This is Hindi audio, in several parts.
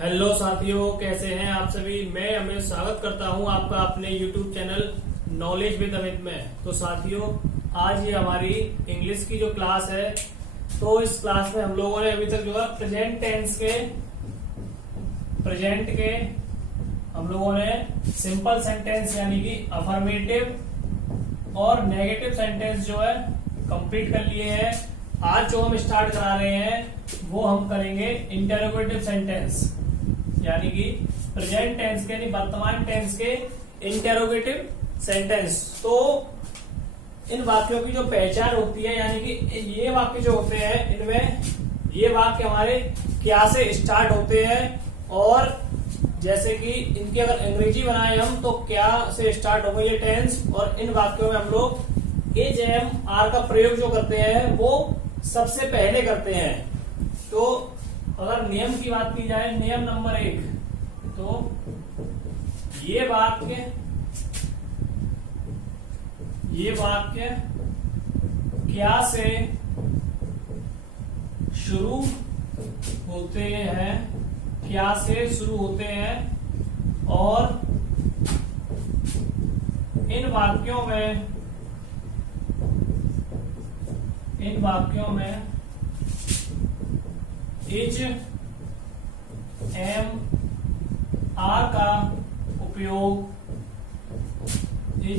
हेलो साथियों, कैसे हैं आप सभी। मैं अमित स्वागत करता हूं आपका अपने YouTube channel knowledge with Amit में। तो साथियों, आज ये हमारी इंग्लिश की जो क्लास है, तो इस क्लास में हम लोगों ने अभी तक जो है प्रेजेंट के हम लोगों ने सिंपल सेंटेंस यानी कि अफर्मेटिव और नेगेटिव सेंटेंस जो है कंप्लीट कर लिए हैं। आज जो हम स्टार्ट करा रहे हैं वो हम करेंगे इंटरोगेटिव सेंटेंस, यानी कि प्रेजेंट टेंस के यानी वर्तमान टेंस के इंटरोगेटिव सेंटेंस। तो इन वाक्यों की जो पहचान होती है, यानी कि ये वाक्य जो होते हैं, इनमें ये वाक्य हमारे क्या से स्टार्ट होते हैं, और जैसे कि इनकी अगर अंग्रेजी बनाए हम तो क्या से स्टार्ट होंगे ये टेंस, और इन वाक्यों में हम लोग इज एम आर का प्रयोग जो करते हैं वो सबसे पहले करते हैं। तो अगर नियम की बात की जाए, नियम नंबर 1, तो ये वाक्य क्या से शुरू होते हैं, क्या से शुरू होते हैं, और इन वाक्यों में इज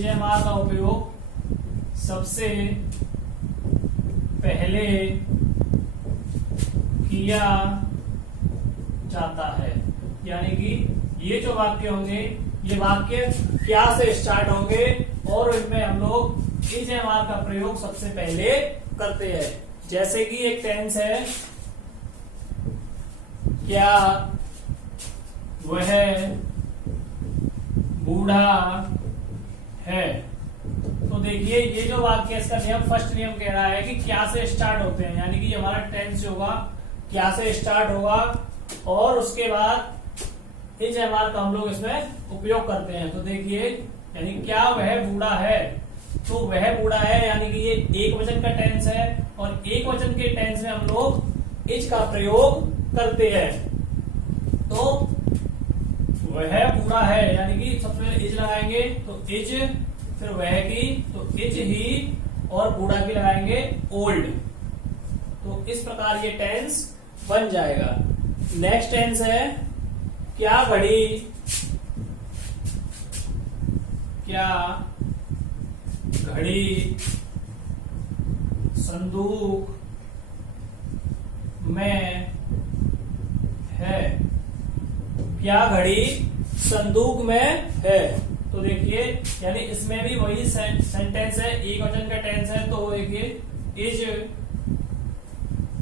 एम आर का उपयोग सबसे पहले किया जाता है। यानी कि ये जो वाक्य होंगे, ये वाक्य क्या से स्टार्ट होंगे और इनमें हम लोग इज एम आर का प्रयोग सबसे पहले करते हैं। जैसे कि एक टेंस है, क्या वह बूढ़ा है। तो देखिए, ये जो वाक्य इसका नियम, फर्स्ट नियम कह रहा है कि क्या से स्टार्ट होते हैं, यानी कि हमारा टेंस होगा क्या से स्टार्ट होगा, और उसके बाद इज एम आर का हम लोग इसमें उपयोग करते हैं। तो देखिए, यानी क्या वह बूढ़ा है, तो वह बूढ़ा है यानी कि ये एक वचन का टेंस है, और एक वचन के टेंस में हम लोग इज का प्रयोग करते हैं। तो वह बूढ़ा है यानी कि सबसे पहले इज लगाएंगे, तो इज, फिर वह की तो इज ही, और बूढ़ा की लगाएंगे ओल्ड। तो इस प्रकार ये टेंस बन जाएगा। नेक्स्ट टेंस है, क्या घड़ी संदूक में है। क्या घड़ी संदूक में है। तो देखिए, यानी इसमें भी वही सेंटेंस है, एक वचन का टेंस है। तो देखिए, इज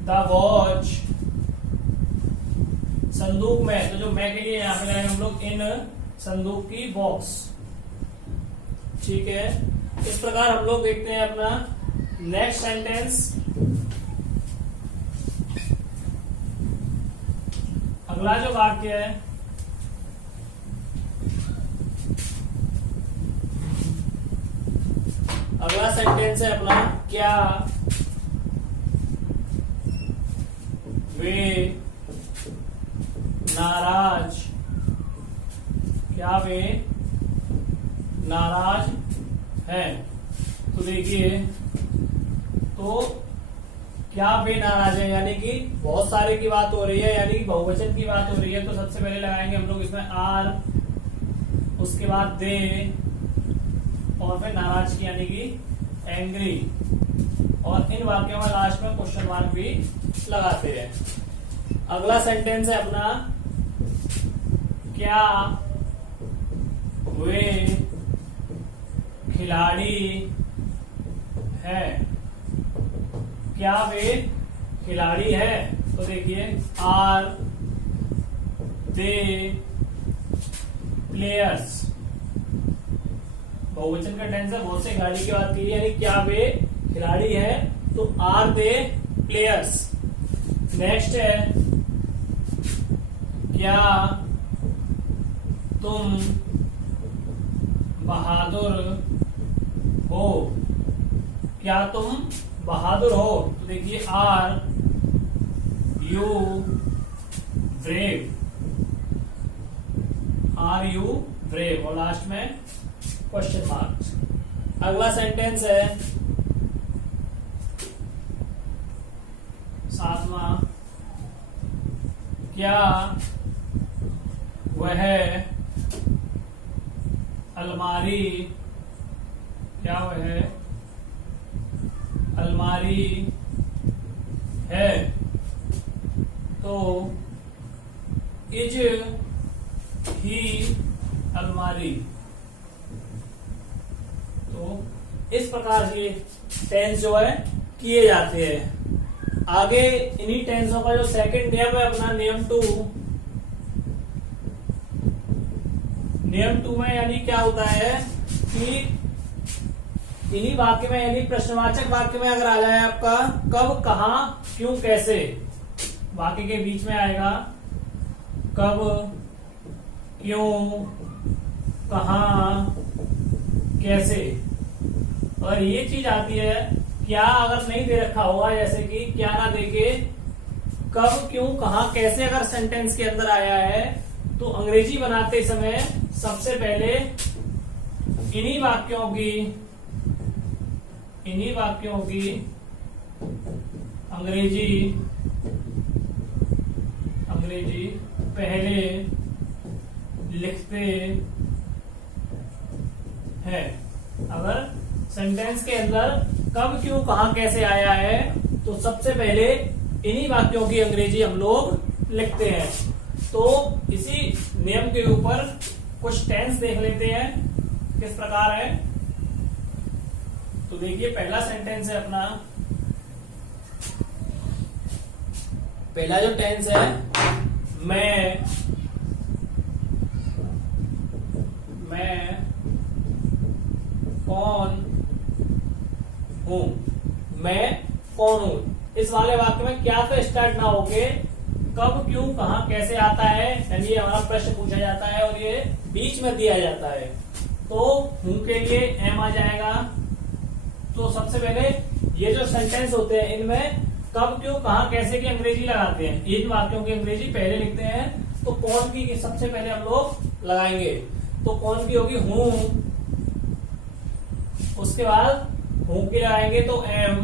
द वॉच संदूक में, तो जो मैं के लिए यहां पे लगाएंगे हम लोग इन संदूक की बॉक्स। ठीक है, इस प्रकार हम लोग देखते हैं अपना नेक्स्ट सेंटेंस। अगला जो वाक्य है, अगला सेंटेंस है अपना, क्या वे नाराज हैं। तो देखिए, तो क्या वे नाराज है, यानी कि बहुत सारे की बात हो रही है, यानी कि बहुवचन की बात हो रही है। तो सबसे पहले लगाएंगे हम लोग इसमें आर, उसके बाद दे, और फिर नाराज की यानी कि एंग्री, और इन वाक्यों में लास्ट में क्वेश्चन मार्क भी लगाते हैं। अगला सेंटेंस है अपना, क्या वे खिलाड़ी है। क्या वे खिलाड़ी है। तो देखिए, आर दे प्लेयर्स, बहुवचन का टेंस है, बहुत से खिलाड़ी की बात की है, यानी क्या वे खिलाड़ी है, तो आर दे प्लेयर्स। नेक्स्ट है, क्या तुम बहादुर हो। क्या तुम बहादुर हो। तो देखिए, are you brave. Are you brave, और लास्ट में क्वेश्चन मार्क। अगला सेंटेंस है 7वां, क्या वह अलमारी, क्या वह अलमारी है, तो इज ही अलमारी। तो इस प्रकार से टेंस जो है किए जाते हैं। आगे इन्हीं टेंसों का जो सेकंड नियम है अपना नियम टू में यानी क्या होता है कि इन्हीं वाक्य में यानी प्रश्नवाचक वाक्य में अगर आ जाए आपका कब, कहां, क्यों, कैसे, वाक्य के बीच में आएगा कब, क्यों, कहां, कैसे, और ये चीज आती है क्या अगर नहीं दे रखा होगा, जैसे कि क्या ना देके कब, क्यों, कहां, कैसे अगर सेंटेंस के अंदर आया है तो अंग्रेजी बनाते समय सबसे पहले इन्हीं वाक्यों की अंग्रेजी पहले लिखते हैं। अगर सेंटेंस के अंदर कब, क्यों, कहां, कैसे आया है तो सबसे पहले इन्हीं वाक्यों की अंग्रेजी हम लोग लिखते हैं। तो इसी नियम के ऊपर कुछ टेंस देख लेते हैं किस प्रकार है। तो देखिए पहला सेंटेंस है अपना, पहला जो टेंस है मैं कौन हूं, मैं कौन हूं। इस वाले वाक्य में क्या तो स्टार्ट ना होके कब, क्यों, कहां, कैसे आता है, यानी ये हमारा प्रश्न पूछा जाता है और ये बीच में दिया जाता है। तो हूं के लिए एम आ जाएगा। तो सबसे पहले ये जो सेंटेंस होते हैं इनमें कब, क्यों, कहां, कैसे की अंग्रेजी लगाते हैं। इन वाक्यों की अंग्रेजी पहले लिखते हैं। तो कौन की सबसे पहले हम लोग लगाएंगे, तो कौन की होगी हूं, उसके बाद हूं की लगाएंगे तो एम,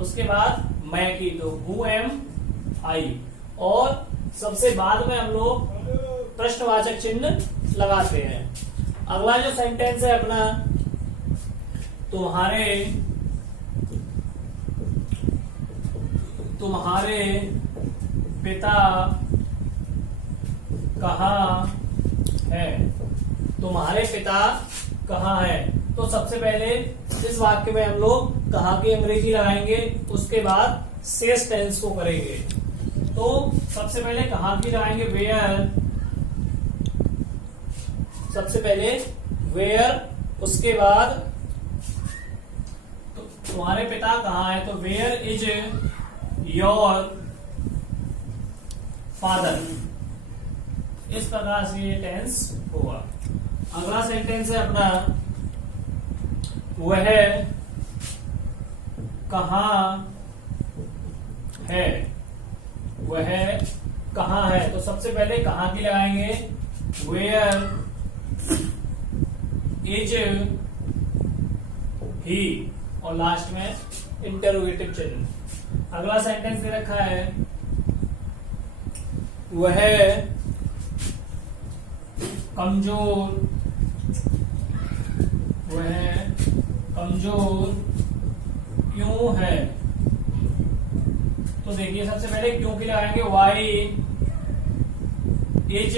उसके बाद मैं की तो हु एम आई, और सबसे बाद में हम लोग प्रश्नवाचक चिन्ह लगाते हैं। अगला जो सेंटेंस है अपना, तुम्हारे पिता कहाँ है, तुम्हारे पिता कहाँ है। तो सबसे पहले इस वाक्य में हम लोग कहाँ की अंग्रेजी लगाएंगे, उसके बाद शेष टेंस को करेंगे। तो सबसे पहले कहाँ की लगाएंगे वेयर, सबसे पहले वेयर, उसके बाद तो तुम्हारे पिता कहाँ है तो वेयर इज योर फादर। इस प्रकार से ये टेंस होगा। अगला सेंटेंस है अपना वह कहाँ है, वह कहाँ है। तो सबसे पहले कहाँ की लगाएंगे वेयर इज ही, और लास्ट में इंटरोगेटिव चिन्ह। अगला सेंटेंस दे रखा है वह कमजोर, वह कमजोर क्यों है। तो देखिए सबसे पहले क्यों की लगाएंगे वाई इज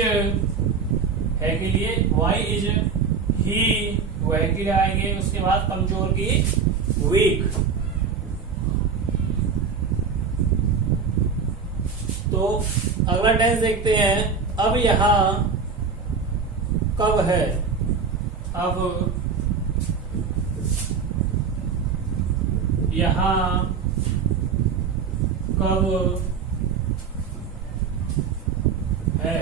है के लिए, वाई इज ही वह की लगाएंगे, उसके बाद कमजोर की वीक। तो अगला टेंस देखते हैं। अब यहां कब है, अब यहां कब है।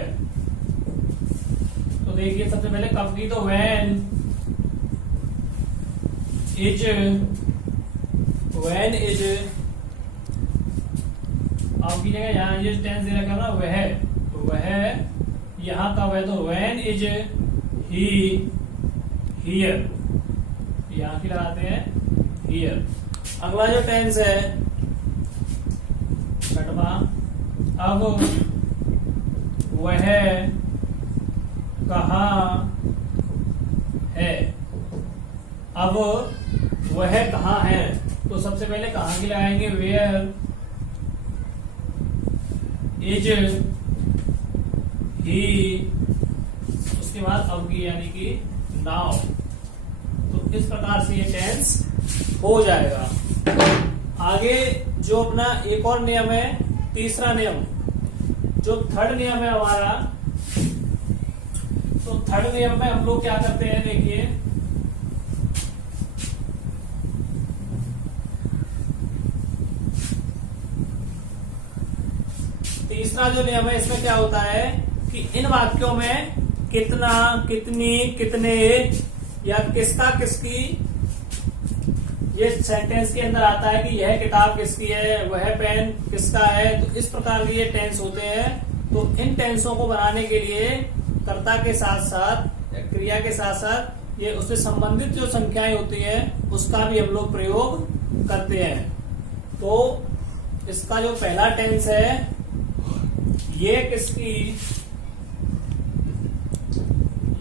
तो देखिए सबसे पहले कब की तो व्हेन इज, व्हेन इज, अब की जगह यहां ये टेंस दे रखा है ना वह, तो वह यहाँ कब है, तो व्हेन इज ही हियर, यहाँ की लगाते हैं हियर। अगला जो टेंस है छठवां, अब वह कहाँ है। अब वह कहाँ है, तो सबसे पहले कहाँ की लगाएंगे, वेयर इज ही, उसके बाद अब की यानी कि नाउ। तो इस प्रकार से ये टेंस हो जाएगा। आगे जो अपना एक और नियम है, तीसरा नियम, जो थर्ड नियम है हमारा, तो थर्ड नियम में हम लोग क्या करते हैं, देखिए तीसरा जो नियम है इसमें क्या होता है कि इन वाक्यों में कितना, कितनी, कितने या किसका, किसकी, ये सेंटेंस के अंदर आता है कि यह किताब किसकी है, वह पेन किसका है। तो इस प्रकार के ये टेंस होते हैं। तो इन टेंसों को बनाने के लिए कर्ता के साथ साथ, क्रिया के साथ साथ ये उससे संबंधित जो संख्याएं होती है उसका भी हम लोग प्रयोग करते हैं। तो इसका जो पहला टेंस है, ये किसकी,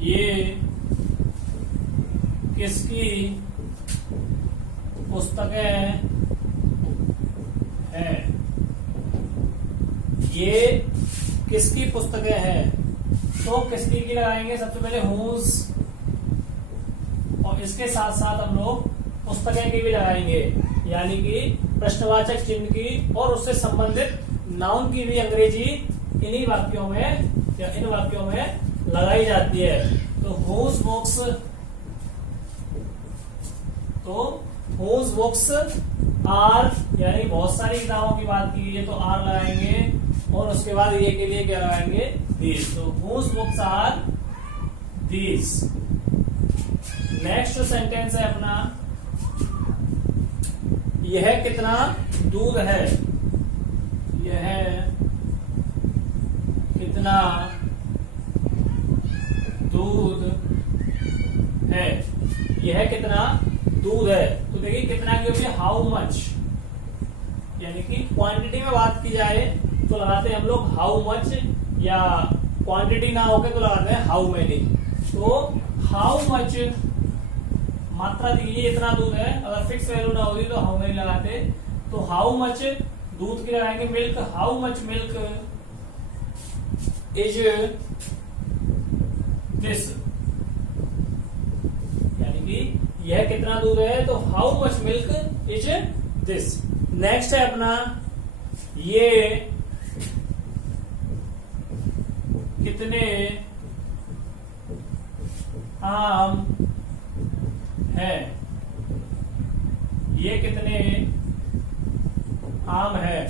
ये किसकी पुस्तकें हैं, ये किसकी पुस्तकें हैं। तो किसकी की लगाएंगे सबसे पहले हुज, और इसके साथ साथ हम लोग पुस्तकें की भी लगाएंगे, यानी कि प्रश्नवाचक चिन्ह की और उससे संबंधित नाउन की भी अंग्रेजी इन्हीं वाक्यों में या इन वाक्यों में लगाई जाती है। तो हुज बुक्स, तो हुज बुक्स आर, यानी बहुत सारी किताबों की बात की है तो आर लगाएंगे, और उसके बाद ये के लिए क्या लगाएंगे, दीज। तो whose books are these. Next sentence है अपना, यह कितना दूध है, यह कितना दूध है, यह कितना दूध है। तो देखिए कितना की होती है, हाउ मच, यानी कि क्वांटिटी में बात की जाए तो लगाते हैं हम लोग हाउ मच, या क्वांटिटी ना होके तो लगाते हैं हाउ मेनी। तो हाउ मच मात्रा दीजिए, इतना दूध है, अगर फिक्स वैल्यू ना होती तो हाउ मेनी लगाते। तो हाउ मच दूध की लगाएंगे milk, how much milk is this, यानी कि यह कितना दूध है, तो how much milk is this. Next है अपना, ये कितने आम है, ये कितने आम है।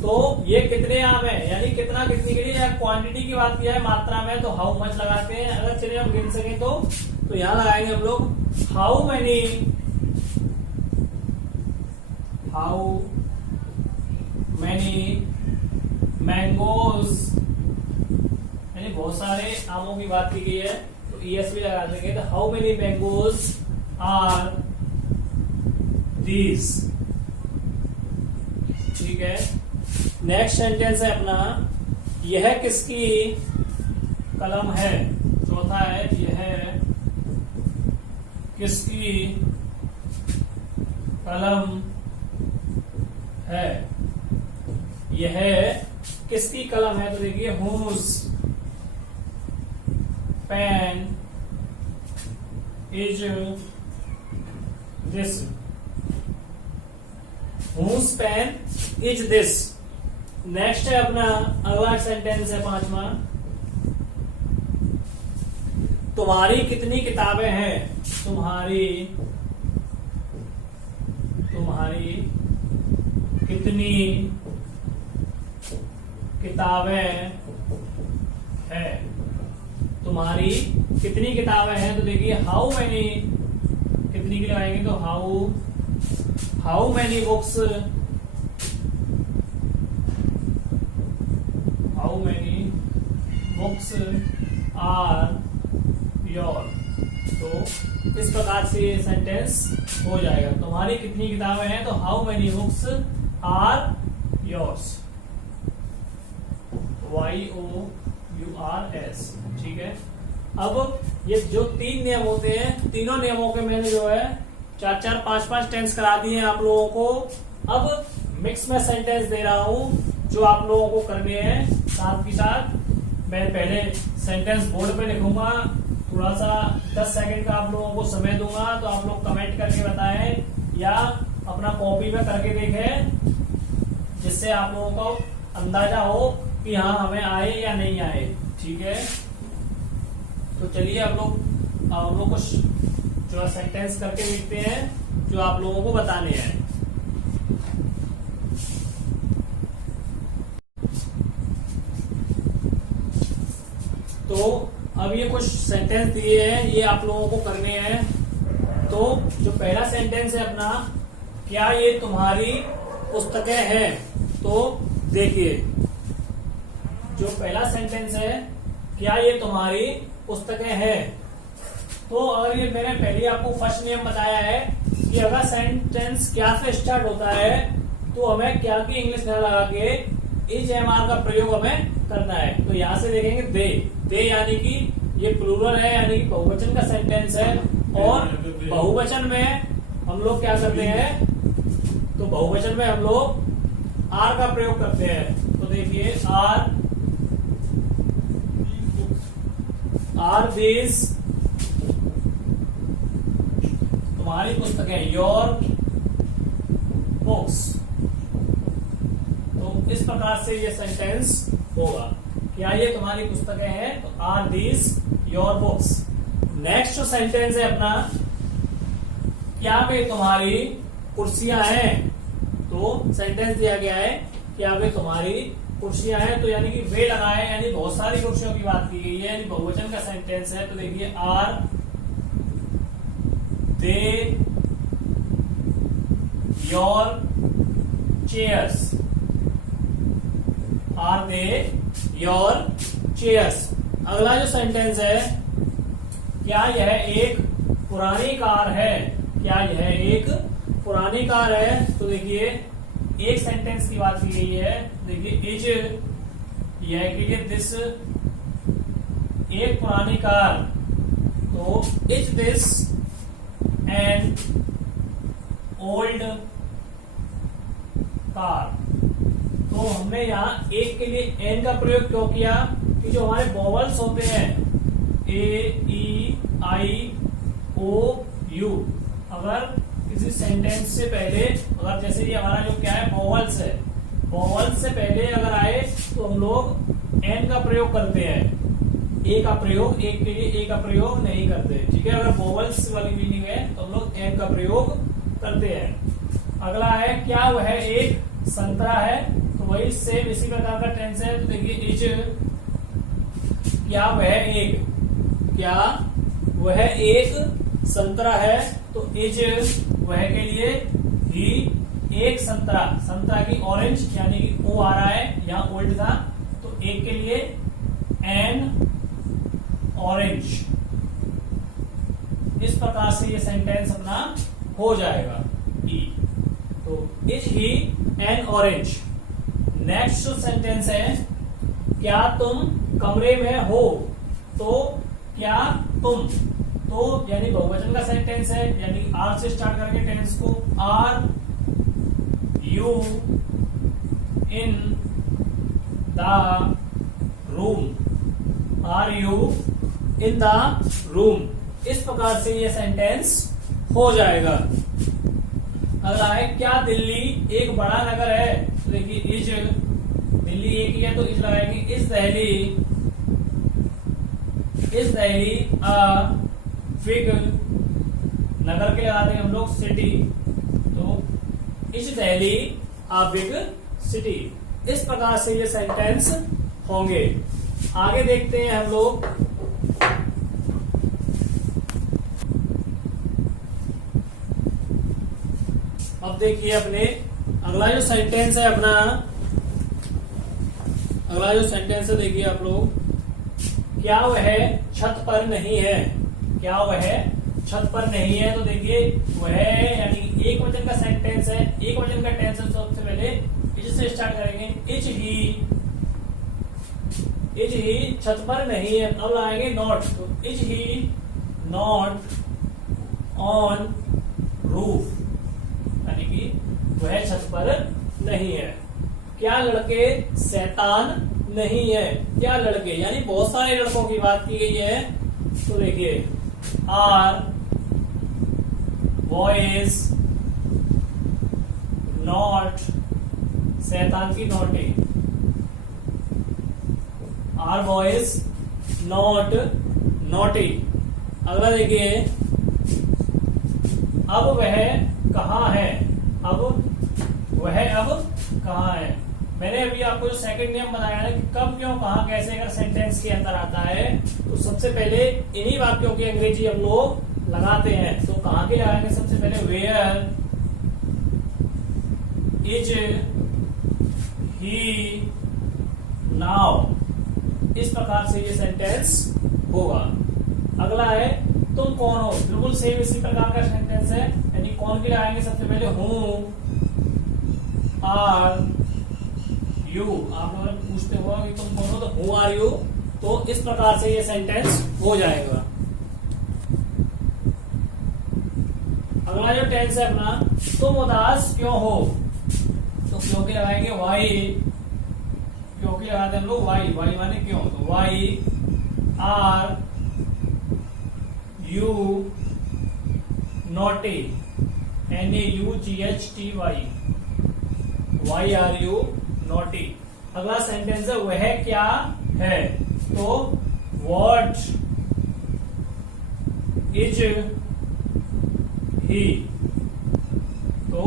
तो ये कितने आम है, यानी कितना कितनी के लिए, या क्वांटिटी की बात किया है मात्रा में तो हाउ मच लगाते हैं। अगर चलिए हम गिन सके तो यहां लगाएंगे हम लोग how many, how many mangoes, यानी बहुत सारे आमों की बात की गई है तो ईएस भी लगा देंगे। तो how many mangoes are these, ठीक है। नेक्स्ट सेंटेंस है अपना, यह किसकी कलम है। चौथा है, यह किसकी कलम है, यह किसकी कलम है। तो देखिए whose pen is this, whose pen is this. Next है अपना अगला सेंटेंस है पांचवा, तुम्हारी कितनी किताबें हैं, तुम्हारी कितनी किताबें हैं, तुम्हारी कितनी किताबें हैं। तो देखिए हाउ मैनी, कितनी की लगाएंगे तो how many books, how many books are your. तो इस प्रकार से ये सेंटेंस हो जाएगा। तुम्हारी कितनी किताबें हैं, तो how many books are yours, YOURS। ठीक है। अब ये जो 3 नियम होते हैं, तीनों नियमों के मैंने जो है 4-4, 5-5 टेंस करा दिए हैं आप लोगों को। अब मिक्स में सेंटेंस दे रहा हूं जो आप लोगों को करने हैं। साथ ही साथ मैं पहले सेंटेंस बोर्ड पे लिखूंगा, थोड़ा सा 10 सेकंड का आप लोगों को समय दूंगा, तो आप लोग कमेंट करके बताएं या अपना कॉपी में करके देखें, जिससे आप लोगों को अंदाजा हो कि हाँ हमें आए या नहीं आए। ठीक है। तो चलिए हम लोग कुछ जो है सेंटेंस करके देखते हैं जो आप लोगों को बताने हैं। तो अब ये कुछ सेंटेंस दिए हैं, ये आप लोगों को करने हैं। तो जो पहला सेंटेंस है अपना, क्या ये तुम्हारी पुस्तकें हैं? तो देखिए, जो पहला सेंटेंस है, क्या ये तुम्हारी पुस्तकें हैं? तो अगर ये मैंने पहले आपको फर्स्ट नियम बताया है कि अगर सेंटेंस क्या से स्टार्ट होता है तो हमें क्या की इंग्लिश न लगा के इज एम आर का प्रयोग हमें करना है। तो यहां से देखेंगे दे यानी कि ये प्लूरल है, यानी कि बहुवचन का सेंटेंस है। और बहुवचन में हम लोग क्या करते हैं, तो बहुवचन में हम लोग आर का प्रयोग करते हैं। तो देखिए, आर दीज तुम्हारी पुस्तकें, योर बुक्स। तो इस प्रकार से ये सेंटेंस होगा, क्या ये तुम्हारी पुस्तकें हैं? तो are these your books. Next जो सेंटेंस है अपना, क्या वे तुम्हारी कुर्सियां हैं? तो सेंटेंस दिया गया है, क्या वे तुम्हारी कुर्सियां हैं? तो यानी कि वे लगा है, यानी बहुत सारी कुर्सियों की बात की गई है, यानी बहुवचन का सेंटेंस है। तो देखिए, are they your chairs, are they your chairs. अगला जो सेंटेंस है, क्या यह एक पुरानी कार है? क्या यह एक पुरानी कार है? तो देखिए, एक सेंटेंस की बात की गई है। देखिए, इज यह के लिए दिस एक पुरानी कार, तो is this an old car. तो हमने यहाँ एक के लिए एन का प्रयोग क्यों किया कि जो हमारे वोवल्स होते हैं ए, ई, आई, ओ, यू, अगर किसी सेंटेंस से पहले, अगर जैसे ये हमारा जो क्या है वोवल्स है, वोवल्स से पहले अगर आए तो हम लोग एन का प्रयोग करते हैं। ए का प्रयोग, एक के लिए ए का प्रयोग नहीं करते। ठीक है। अगर वोवल्स वाली मीनिंग है तो हम लोग एन का प्रयोग करते हैं। अगला है, क्या वह एक संतरा है? तो वही सेम इसी प्रकार का टेंस है। तो देखिए, इज क्या वह एक संतरा है? तो इज वह के लिए ही एक संतरा, संतरा की ऑरेंज यानी कि ओ आ रहा है, यहाँ ओल्ड था, तो एक के लिए एन ऑरेंज। इस प्रकार से ये सेंटेंस अपना हो जाएगा। ई, तो is he N orange. Next जो सेंटेंस है, क्या तुम कमरे में हो? तो क्या तुम, तो यानी बहुवचन का सेंटेंस है, यानी आर से स्टार्ट करके टेंस को, are you in the room, are you in the room. इस प्रकार से ये सेंटेंस हो जाएगा। अगला है, क्या दिल्ली एक बड़ा नगर है? तो देखिए, इज, दिल्ली एक ही है तो इज लगाएंगे, इज दिल्ली अ बिग, नगर के लगा देंगे हम लोग सिटी, तो is Delhi a big city. इस प्रकार से ये सेंटेंस होंगे। आगे देखते हैं हम लोग। अब देखिए अपने अगला जो सेंटेंस है अपना, अगला जो सेंटेंस है देखिए आप लोग, क्या वह छत पर नहीं है, क्या वह छत पर नहीं है। तो देखिए वह यानी एक वचन का सेंटेंस है, एक वचन का टेंस है। सबसे पहले इज से स्टार्ट करेंगे, इज ही छत पर नहीं है। अब लगाएंगे नॉट, तो is he not on roof, यानी कि वह छत पर नहीं है। क्या लड़के शैतान नहीं है, क्या लड़के यानी बहुत सारे लड़कों की बात की गई है। तो देखिए आर बॉयज नॉट, शैतान की naughty, are boys not naughty. अगला देखिए अब वह कहाँ है, अब वह अब कहाँ है। मैंने अभी आपको जो सेकंड नियम बताया ना कि कब क्यों कहाँ कैसे अगर सेंटेंस के अंदर आता है तो सबसे पहले इन्हीं वाक्यों की अंग्रेजी हम लोग लगाते हैं। तो कहाँ के लगाएंगे, सबसे पहले वेयर इज ही नाउ, इस प्रकार से ये सेंटेंस होगा। अगला है तुम कौन हो, बिल्कुल सेम इसी प्रकार का सेंटेंस है, यानी कौन के लगाएंगे सबसे पहले हूं आर यू। आप लोग पूछते हो कि तुम कौन हो, तो हु आर यू। तो इस प्रकार से ये सेंटेंस हो जाएगा। अगला जो टेंस है अपना, तुम उदास क्यों हो, तो क्यों के लगाएंगे वाई, क्यों के लगाते हैं हम लोग वाई, वाई माने क्यों, तो why are you naughty, NAUGHTY, why are you naughty. अगला सेंटेंस है वह क्या है, तो व्हाट इज ही, तो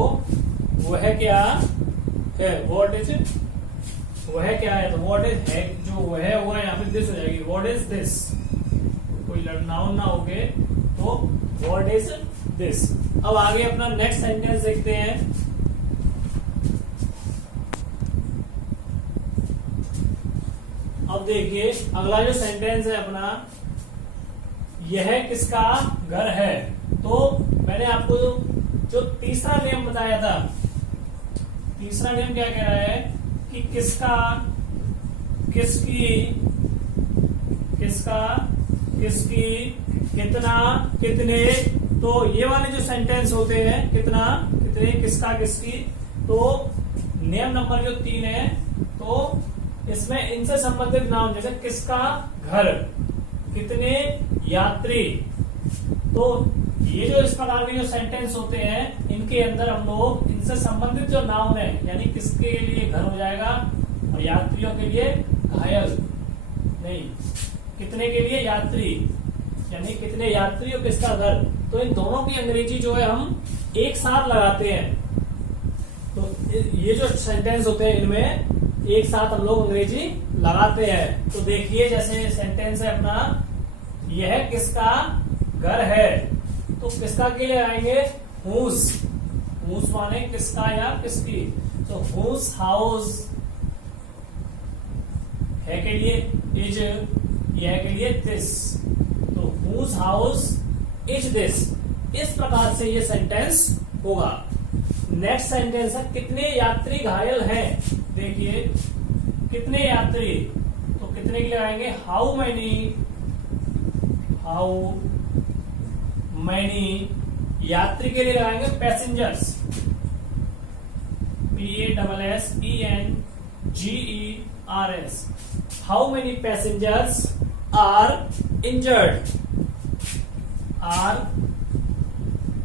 वह क्या है, व्हाट इज, वह क्या है, तो व्हाट इज है, जो वह हुआ यहाँ पे दिस हो जाएगी, व्हाट इज दिस, कोई नाउन ना होके, तो व्हाट इज दिस। अब आगे अपना नेक्स्ट सेंटेंस देखते हैं। अब देखिए अगला जो सेंटेंस है अपना, यह किसका घर है। तो मैंने आपको जो तीसरा नियम बताया था, तीसरा नियम क्या कह रहा है कि किसका, किसकी, किसका, किसकी, कितना, कितने। तो ये वाले जो सेंटेंस होते हैं, कितना, कितने, किसका, किसकी, तो नियम नंबर जो 3 है, तो इसमें इनसे संबंधित नाम जैसे किसका घर, कितने यात्री। तो ये जो इस प्रकार के जो सेंटेंस होते हैं, इनके अंदर हम लोग इनसे संबंधित जो नाउन है, यानी किसके लिए घर हो जाएगा और यात्रियों के लिए घायल, नहीं, कितने के लिए यात्री, यानी कितने यात्री और किसका घर। तो इन दोनों की अंग्रेजी जो है हम एक साथ लगाते हैं। तो ये जो सेंटेंस होते हैं इनमें एक साथ हम लोग अंग्रेजी लगाते हैं। तो देखिए जैसे सेंटेंस है अपना, यह किसका घर है, तो किसका के लिए आएंगे हुस, हुस माने किसका या किसकी। तो हुस हाउस है के लिए इज, यह के लिए दिस, तो हुस हाउस इज दिस। इस प्रकार से ये सेंटेंस होगा। नेक्स्ट सेंटेंस है कितने यात्री घायल हैं। देखिए कितने यात्री, तो कितने के लिए आएंगे हाउ मैनी, हाउ मैनी। यात्री के लिए लगाएंगे passengers, PASSENGERS। How many passengers are injured, are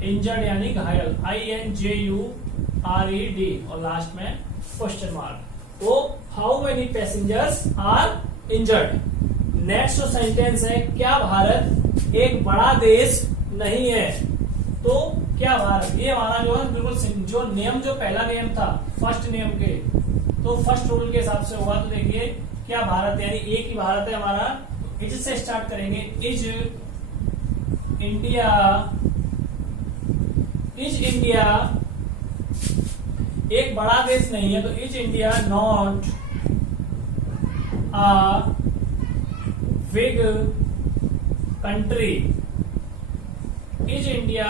injured यानी घायल, INJURED और लास्ट में क्वेश्चन मार्क। तो how many passengers are injured. Next sentence है क्या भारत एक बड़ा देश नहीं है। तो क्या भारत, ये हमारा जो है बिल्कुल जो नियम, जो पहला नियम था फर्स्ट नियम के, तो फर्स्ट रूल के हिसाब से होगा। तो देखिए क्या भारत यानी एक ही भारत है हमारा। इज से स्टार्ट करेंगे, इज इंडिया, इज इंडिया एक बड़ा देश नहीं है, तो is India not a big country? Is India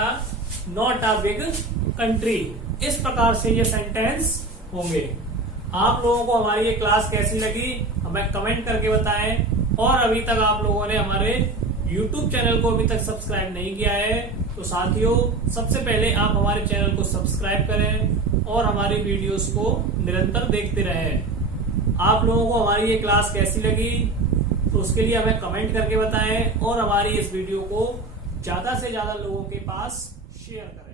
not a big country? इस प्रकार से ये सेंटेंस होंगे। आप लोगों को हमारी ये क्लास कैसी लगी हमें कमेंट करके बताएं। और अभी तक आप लोगों ने हमारे YouTube चैनल को अभी तक सब्सक्राइब नहीं किया है तो साथियों सबसे पहले आप हमारे चैनल को सब्सक्राइब करें और हमारी वीडियोस को निरंतर देखते रहें। आप लोगों को हमारी ये क्लास कैसी लगी तो उसके लिए हमें कमेंट करके बताएं और हमारी इस वीडियो को ज्यादा से ज्यादा लोगों के पास शेयर करें।